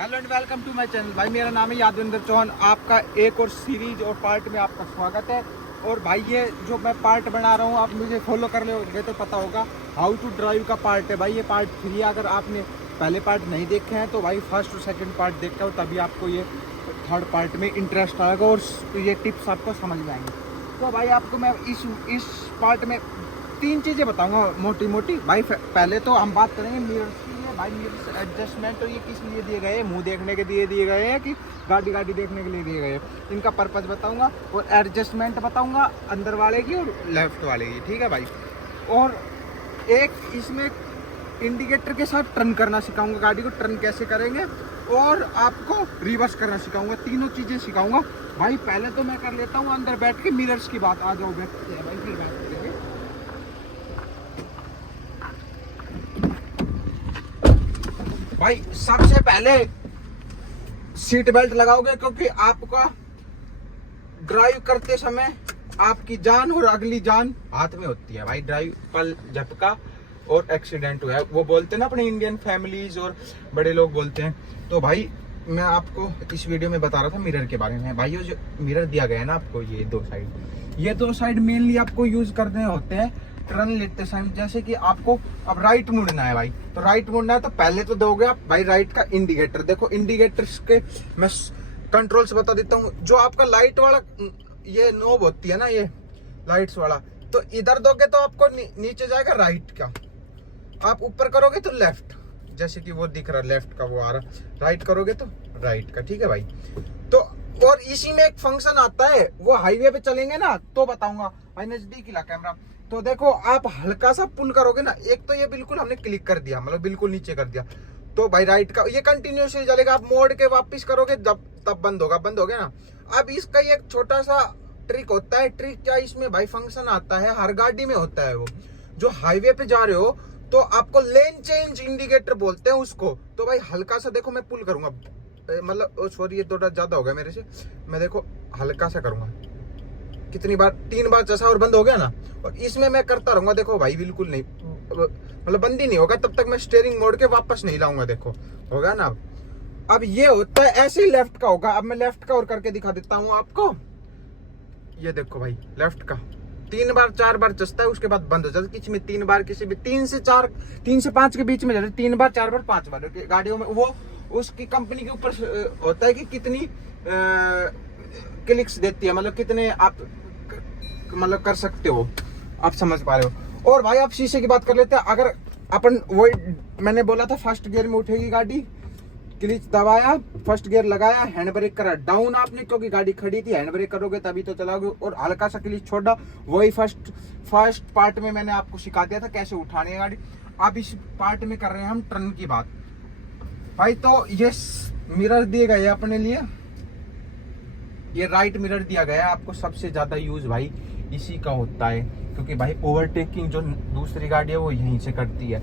Hello and welcome to my channel. भाई मेरा नाम है यादविंदर चौहान। आपका एक और सीरीज और पार्ट में आपका स्वागत है। और भाई ये जो मैं पार्ट बना रहा हूँ आप मुझे फॉलो कर लोगे तो पता होगा, हाउ टू ड्राइव का पार्ट है भाई। ये पार्ट 3 अगर आपने पहले पार्ट नहीं देखे हैं तो भाई फर्स्ट और सेकंड पार्ट देखते हो, तभी आपको ये थर्ड पार्ट में इंटरेस्ट आएगा और ये टिप्स आपको समझ में आएंगे। तो भाई आपको मैं इस पार्ट में 3 चीज़ें बताऊँगा मोटी मोटी। भाई पहले तो हम बात करेंगे मिरर्स की। भाई मिरर्स एडजस्टमेंट तो ये किस लिए दिए गए हैं? मुंह देखने के लिए दिए गए हैं कि गाड़ी देखने के लिए दिए गए हैं? इनका पर्पस बताऊंगा और एडजस्टमेंट बताऊंगा अंदर वाले की और लेफ्ट वाले की, ठीक है भाई। और एक इसमें इंडिकेटर के साथ टर्न करना सिखाऊंगा, गाड़ी को टर्न कैसे करेंगे, और आपको रिवर्स करना सिखाऊंगा। तीनों चीज़ें सिखाऊंगा भाई। पहले तो मैं कर लेता हूँ अंदर बैठ के मिरर्स की बात। आ जाओ बैठते हैं भाई, फिर बात करेंगे। भाई सबसे पहले सीट बेल्ट लगाओगे, क्योंकि आपका ड्राइव करते समय आपकी जान और अगली जान हाथ में होती है भाई। ड्राइव पल झपका और एक्सीडेंट हुआ है, वो बोलते हैं ना अपने इंडियन फैमिलीज और बड़े लोग बोलते हैं। तो भाई मैं आपको इस वीडियो में बता रहा था मिरर के बारे में। भाई ये जो मिरर दिया गया है ना आपको, ये दो साइड मेनली आपको यूज करने होते हैं टर्न लेते समय। जैसे कि आपको अब राइट मुड़ना है भाई, तो राइट मुड़ना है तो पहले तो दोगे आप भाई राइट का इंडिकेटर। देखो इंडिकेटर के मैं कंट्रोल्स बता देता हूँ। जो आपका लाइट वाला ये नोब होती है ना, ये लाइट्स वाला, तो इधर दोगे तो आपको नीचे जाएगा राइट का। आप ऊपर करोगे तो लेफ्ट, जैसे कि वो दिख रहा लेफ्ट का वो आ रहा। राइट करोगे तो राइट का, ठीक है भाई। तो और इसी में एक फंक्शन आता है, वो हाईवे पे चलेंगे ना तो बताऊंगा भाई। नजदीक ही ला कैमरा। तो देखो आप हल्का सा पुल करोगे ना, एक तो ये बिल्कुल हमने क्लिक कर दिया, मतलब बिल्कुल नीचे कर दिया, तो भाई राइट का ये कंटिन्यूसली चलेगा। आप मोड़ के वापस करोगे जब तब बंद होगा, बंद हो गया ना। अब इसका एक छोटा सा ट्रिक होता है। ट्रिक क्या इसमें भाई फंक्शन आता है, हर गाड़ी में होता है वो। जो हाईवे पे जा रहे हो तो आपको लेन चेंज इंडिकेटर बोलते हैं उसको। तो भाई हल्का सा देखो मैं पुल करूंगा, मतलब सॉरी ये थोड़ा ज्यादा हो गया मेरे से। मैं देखो हल्का सा करूंगा, कितनी बार, 3 बार जैसा, और बंद हो गया ना। और इसमें मैं करता रहूंगा, देखो भाई बिल्कुल नहीं, मतलब बंद ही नहीं होगा तब तक मैं स्टीयरिंग मोड़ के वापस नहीं लाऊंगा। देखो हो गया ना। अब ये होता है ऐसे ही लेफ्ट का होगा। अब मैं लेफ्ट का और करके दिखा देता हूँ आपको। ये देखो भाई लेफ्ट का 3 बार 4 बार चलता है, उसके बाद बंद हो जाता है। किसी में 3 बार, किसी में 3 से 4, 3 से 5 के बीच में जाता है। 3 बार 4 बार 5 बार गाड़ियों में। वो उसकी कंपनी के ऊपर होता है कि कितनी क्लिक्स देती है, मतलब कितने आप मतलब कर सकते हो, आप समझ पा रहे हो। और भाई आप शीशे की बात कर लेते हैं। अगर अपन वही मैंने बोला था फर्स्ट गियर में उठेगी गाड़ी, क्लिच दबाया, फर्स्ट गियर लगाया, हैंड ब्रेक करा डाउन आपने, क्योंकि गाड़ी खड़ी थी, हैंड ब्रेक करोगे तभी तो चलाओगे, और हल्का सा क्लिच छोड़ा। वही फर्स्ट पार्ट में मैंने आपको सिखा दिया था कैसे उठानी है गाड़ी। अब इस पार्ट में कर रहे हैं हम टर्न की बात भाई। तो ये मिरर दिए गए अपने लिए, ये राइट मिरर दिया गया है आपको। सबसे ज्यादा यूज भाई इसी का होता है, क्योंकि भाई ओवरटेकिंग जो दूसरी गाड़ी है वो यहीं से करती है।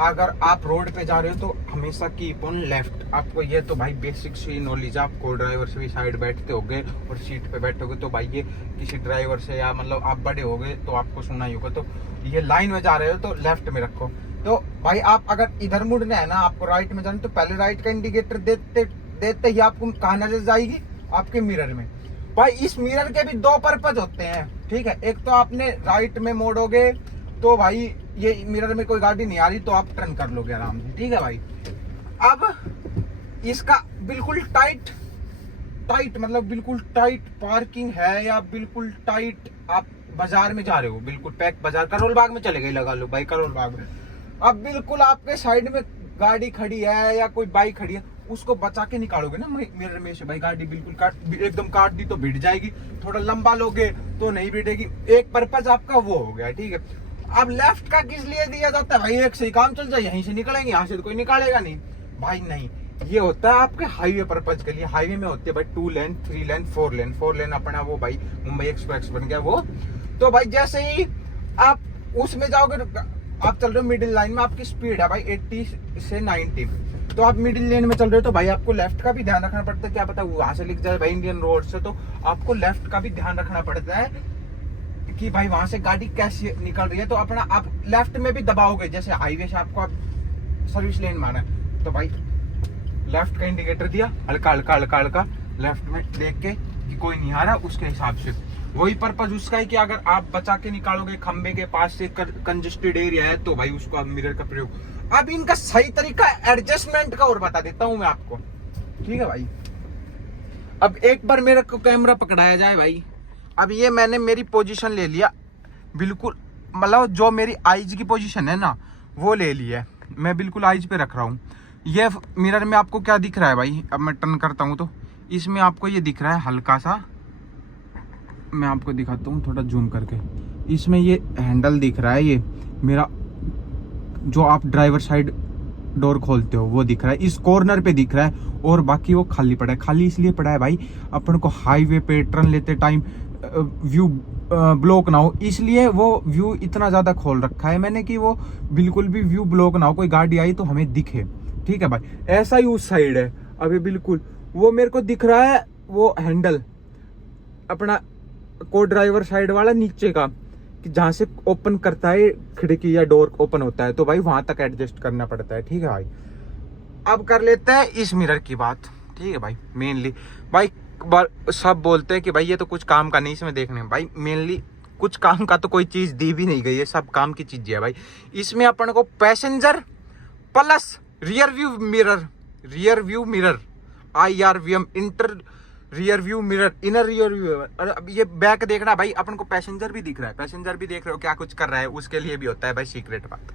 अगर आप रोड पे जा रहे हो तो हमेशा कीप ऑन लेफ्ट। आपको ये तो भाई बेसिक सी नॉलेज, आपको ड्राइवर से भी साइड बैठते होगे और सीट पे बैठोगे तो भाई ये किसी ड्राइवर से, या मतलब आप बड़े होगे तो आपको सुनना ही होगा। तो ये लाइन में जा रहे हो तो लेफ्ट में रखो। तो भाई आप अगर इधर मुड़ना है ना, आपको राइट में जाना, तो पहले राइट का इंडिकेटर देते ही आपको कहाँ नजर जाएगी? आपके मिरर में। भाई इस मिरर के भी 2 पर्पज होते हैं, ठीक है। एक तो आपने राइट में मोड़ोगे तो भाई ये मिरर में कोई गाड़ी नहीं आ रही तो आप टर्न कर लोगे आराम से, ठीक है भाई। अब इसका बिल्कुल टाइट मतलब बिल्कुल टाइट पार्किंग है, या बिल्कुल टाइट आप बाजार में जा रहे हो, बिल्कुल पैक बाजार, करोल बाग में चले गए लगा लो भाई, करोल बाग में। अब बिल्कुल आपके साइड में गाड़ी खड़ी है या कोई बाइक खड़ी है, उसको बचा के निकालोगे ना मिरर में से भाई। गाड़ी बिल्कुल एकदम काट दी तो भिड़ जाएगी, थोड़ा लंबा लोगे तो नहीं भिड़ेगी। एक पर्पज आपका वो हो गया, ठीक है। अब लेफ्ट का किस लिए दिया जाता है भाई? एक से ही काम चल जाए, यहीं से निकलेंगे, यहाँ से तो कोई निकालेगा नहीं भाई। नहीं, ये होता है आपके हाईवे पर्पज के लिए। हाईवे में होते हैं भाई 2 लेन 3 लेन 4 लेन। 4 लेन अपना वो भाई मुंबई एक्सप्रेस बन गया वो। तो भाई जैसे ही आप उसमें जाओगे, आप चल रहे हो मिडिल लाइन में, आपकी स्पीड है भाई 80 से 90, तो आप मिडिल लेन में चल रहे हो तो भाई आपको लेफ्ट का भी ध्यान रखना पड़ता है। क्या पता वहां से लिख जाए भाई इंडियन रोड से, तो आपको लेफ्ट का भी ध्यान रखना पड़ता है कि भाई वहां से गाड़ी कैसे निकल रही है। तो अपना आप लेफ्ट में भी दबाओगे, जैसे हाईवे से आपको आप सर्विस लेन माना है तो भाई लेफ्ट का इंडिकेटर दिया, हल्का हल्का हल्का हल्का लेफ्ट में देख के कि कोई नहीं आ रहा, उसके हिसाब से वही पर्पज उसका है कि अगर आप बचा के निकालोगे खंबे के पास से कंजेस्टेड एरिया है तो भाई उसको आप मिरर का प्रयोग। अब इनका सही तरीका एडजस्टमेंट का और बता देता हूं मैं आपको, ठीक है भाई। अब एक बार मेरे को कैमरा पकड़ाया जाए भाई। अब ये मैंने मेरी पोजीशन ले लिया बिल्कुल, मतलब जो मेरी आईज की पोजीशन है ना वो ले ली है, मैं बिल्कुल आईज पे रख रहा हूँ। ये मिरर में आपको क्या दिख रहा है भाई, अब मैं टर्न करता हूँ तो इसमें आपको ये दिख रहा है हल्का सा, मैं आपको दिखाता हूँ थोड़ा जूम करके, इसमें ये हैंडल दिख रहा है, ये मेरा जो आप ड्राइवर साइड डोर खोलते हो वो दिख रहा है, इस कॉर्नर पे दिख रहा है, और बाकी वो खाली पड़ा है। खाली इसलिए पड़ा है भाई अपन को हाईवे पे टर्न लेते टाइम व्यू ब्लॉक ना हो, इसलिए वो व्यू इतना ज्यादा खोल रखा है मैंने कि वो बिल्कुल भी व्यू ब्लॉक ना हो, कोई गाड़ी आई तो हमें दिखे, ठीक है भाई। ऐसा ही उस साइड है, अभी बिल्कुल वो मेरे को दिख रहा है वो हैंडल अपना को ड्राइवर साइड वाला नीचे का, कि जहां से ओपन करता है खिड़की या डोर ओपन होता है तो भाई वहां तक एडजस्ट करना पड़ता है, ठीक है भाई। अब कर लेते हैं इस मिरर की बात, ठीक है भाई। मेनली भाई सब बोलते हैं कि भाई ये तो कुछ काम का नहीं इसमें देखने में, भाई मेनली कुछ काम का तो कोई चीज दी भी नहीं गई है, सब काम की चीजें है भाई। इसमें अपन को passenger plus rear view mirror IRVM inter rear view mirror, inner rear view. अब ये बैक देखना भाई, अपन को पैसेंजर भी दिख रहा है, पैसेंजर भी देख रहे हो क्या कुछ कर रहा है, उसके लिए भी होता है भाई सीक्रेट बात।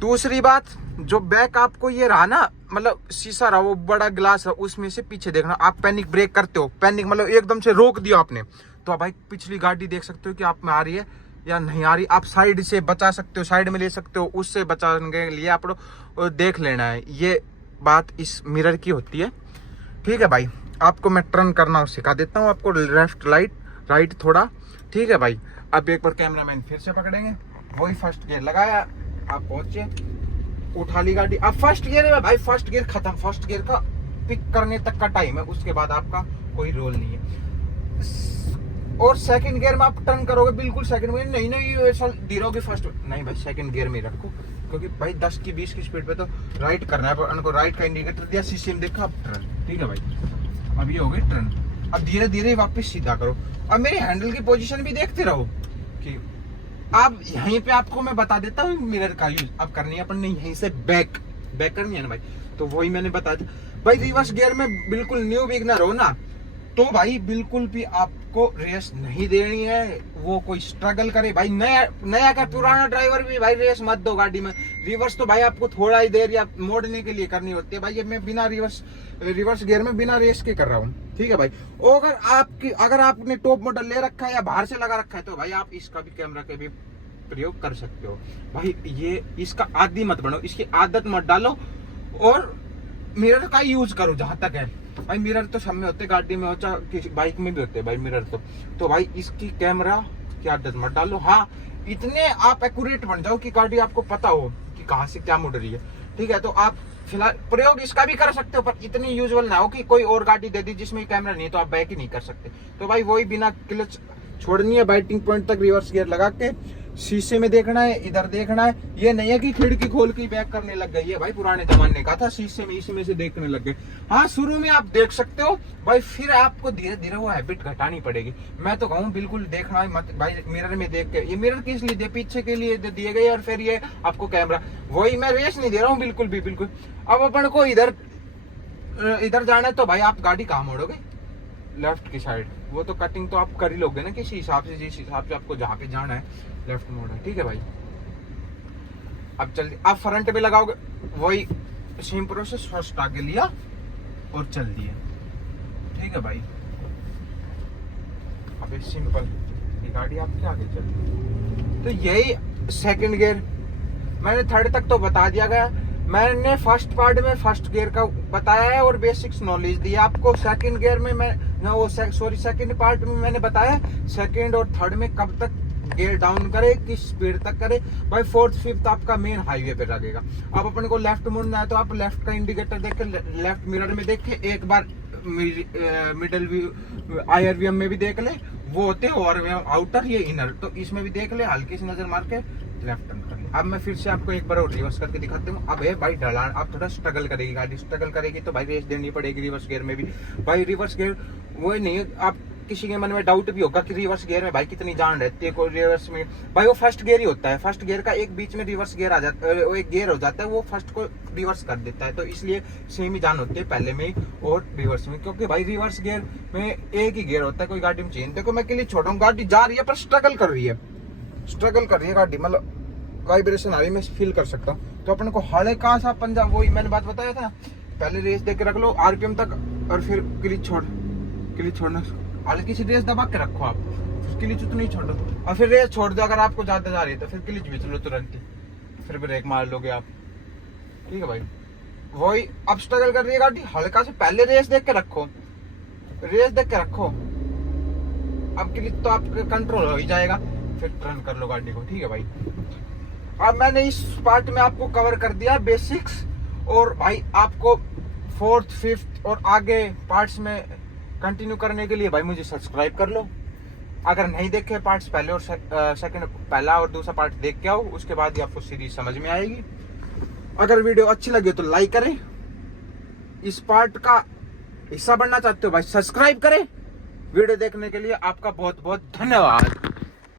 दूसरी बात, जो बैक आपको ये रहा ना, मतलब शीशा रहा वो बड़ा ग्लास है, उसमें से पीछे देखना। आप पैनिक ब्रेक करते हो, पैनिक मतलब एकदम से रोक दिया आपने, तो भाई पिछली गाड़ी देख सकते हो कि आप में आ रही है या नहीं आ रही। आप साइड से बचा सकते हो, साइड में ले सकते हो, उससे बचाने के लिए आपको देख लेना है। ये बात इस मिरर की होती है, ठीक है भाई। आपको मैं टर्न करना सिखा देता हूँ आपको, लेफ्ट राइट थोड़ा, ठीक है भाई। अब एक बार कैमरामैन फिर से पकड़ेंगे, वही फर्स्ट गियर लगाया, आप पहुंचे, उठा ली गाड़ी। अब फर्स्ट गियर है भाई, फर्स्ट गियर खत्म, फर्स्ट गियर का पिक करने तक का टाइम है, उसके बाद आपका कोई रोल नहीं है। और सेकंड गियर में आप टर्न करोगे बिल्कुल सेकंड में नहीं ऐसा धीरोगे फर्स्ट नहीं भाई, सेकंड गियर में रखो, क्योंकि भाई 10 की 20 की स्पीड पे तो राइट करना है। उनको राइट का इंडिकेटर दिया, शीशे में देखा, अब टर्न, ठीक है भाई। अब ये हो गई टर्न, अब धीरे धीरे वापस सीधा करो। अब मेरी हैंडल की पोजीशन भी देखते रहो कि अब यहीं पे आपको मैं बता देता हूँ मिरर का यूज अब करनी है अपन ने, यहीं से बैक करनी है ना भाई, तो वही मैंने बता दिया भाई। रिवर्स गियर में बिल्कुल न्यू बिगनर हो ना, तो भाई बिल्कुल भी आपको रेस नहीं देनी है। वो कोई स्ट्रगल करे भाई, नया का पुराना ड्राइवर भी भाई रेस मत दो गाड़ी में। रिवर्स तो भाई आपको थोड़ा ही देर या मोड़ने के लिए करनी होती है भाई। ये मैं बिना रिवर्स गियर में बिना रेस के कर रहा हूँ, ठीक है भाई। और अगर आपने टॉप मॉडल ले रखा है या बाहर से लगा रखा है तो भाई आप इसका भी कैमरा के भी प्रयोग कर सकते हो भाई। ये इसका आदी मत बनो, इसकी आदत मत डालो, और मिरर का यूज करो जहां तक है भाई। मिरर तो सब में होते, गाड़ी में हो चाहे बाइक में भी होते भाई मिरर तो भाई इसकी कैमरा की आदत मत डालो। हाँ, इतने आप एक्यूरेट बन जाओ कि गाड़ी आपको पता हो कि कहां से क्या मुड़ रही है, ठीक है। तो आप फिलहाल प्रयोग इसका भी कर सकते हो, पर इतनी यूजुअल ना हो कि कोई और गाड़ी दे दी जिसमें कैमरा नहीं है तो आप बैक ही नहीं कर सकते। तो भाई वही बिना क्लच छोड़नी है, बाइटिंग पॉइंट तक रिवर्स गियर लगा के शीशे में देखना है, इधर देखना है। ये नहीं है कि खिड़की खोल के बैक करने लग गई है भाई, पुराने जमाने का था, शीशे में इसमें से देखने लग गए। हाँ, शुरू में आप देख सकते हो भाई, फिर आपको धीरे धीरे वो हैबिट घटानी पड़ेगी। मैं तो कहूँ बिल्कुल देखना है मत भाई, मिरर में देख के। ये मिरर किस लिए दिए, पीछे के लिए दिए गए, और फिर ये आपको कैमरा, वही मैं रेस नहीं दे रहा हूँ बिल्कुल भी, बिल्कुल। अब अपन को इधर जाना है तो भाई आप गाड़ी कहाँ मोड़ोगे, लेफ्ट की साइड। वो तो कटिंग तो आप कर ही लोगे ना किसी हिसाब से, जिस हिसाब से आपको जहाँ पे जाना है लेफ्ट मोड़ है, ठीक है भाई। अब जल्दी आप फ्रंट पे लगाओगे, वही सेम प्रोसेस, फर्स्ट आगे लिया और चल दिए, ठीक है भाई। अब सिंपल ये गाड़ी आपके आगे चल रही। तो यही सेकंड गियर, मैंने थर्ड तक तो बता दिया गया। मैंने फर्स्ट पार्ट में फर्स्ट गियर का बताया है और बेसिक्स नॉलेज दी आपको। सेकंड गियर में सेकंड पार्ट में मैंने बताया सेकंड और थर्ड में कब तक गियर डाउन करे, किस स्पीड तक करे भाई। फोर्थ फिफ्थ आपका मेन हाईवे पे लगेगा। अब अपन को लेफ्ट मुड़ना है तो आप लेफ्ट का इंडिकेटर देख के, लेफ्ट मिरर में देख के एक बार मिडल व्यू IRVM में भी देख ले, वो होते हैं और आउटर ये इनर, तो इसमें भी देख ले, हल्की सी नजर मार के लेफ्ट टर्न कर ले। अब मैं फिर से आपको एक बार और रिवर्स करके दिखाता हूँ। अब है भाई ढलान, अब थोड़ा स्ट्रगल करेगी गाड़ी, स्ट्रगल करेगी तो भाई रेस देनी पड़ेगी रिवर्स गियर में भी। भाई रिवर्स गियर वो नहीं, आप किसी के मन में डाउट भी होगा कि रिवर्स गियर में भाई कितनी जान रहती है, कोई रिवर्स में भाई वो फर्स्ट गियर ही होता है। फर्स्ट गियर का एक बीच में रिवर्स गियर आ जाता है, वो एक गियर हो जाता है, वो फर्स्ट को रिवर्स कर देता है। तो इसलिए सेम ही जान होती है पहले में और रिवर्स में, क्योंकि भाई रिवर्स गियर में एक ही गियर होता है, कोई गाड़ी में चेंज। देखो मैं क्लिच छोड़ रहा हूँ, गाड़ी जा रही है पर स्ट्रगल कर रही है, स्ट्रगल कर रही है गाड़ी, मतलब वाइब्रेशन आ रही है, मैं फील कर सकता हूँ। तो अपन को हल्का सा पंजा, वही मैंने बात बताया था, पहले रेस दे के रख लो आरपीएम तक और फिर क्लिच छोड़ना, हल्की सी रेस दबा के रखो आप, क्लिच उतनी छोड़ो और फिर रेस छोड़ दो। अगर आपको ज्यादा जा रही है तो फिर क्लिच भी चलो तुरंत ही, फिर ब्रेक मार लोगे आप, ठीक है भाई। वही अब स्ट्रगल कर रही है गाड़ी, हल्का से पहले रेस देख के रखो, रेस देख के रखो, अब क्लिच तो आपका कंट्रोल हो ही जाएगा, फिर टर्न कर लो गाड़ी को, ठीक है भाई। अब मैंने इस पार्ट में आपको कवर कर दिया बेसिक्स, और भाई आपको 4th 5th और आगे पार्ट्स में कंटिन्यू करने के लिए भाई मुझे सब्सक्राइब कर लो। अगर नहीं देखे पार्ट्स पहले और सेकंड, पहला और दूसरा पार्ट देख के आओ, उसके बाद ही आपको सीरीज समझ में आएगी। अगर वीडियो अच्छी लगे तो लाइक करें, इस पार्ट का हिस्सा बनना चाहते हो भाई सब्सक्राइब करें। वीडियो देखने के लिए आपका बहुत बहुत धन्यवाद।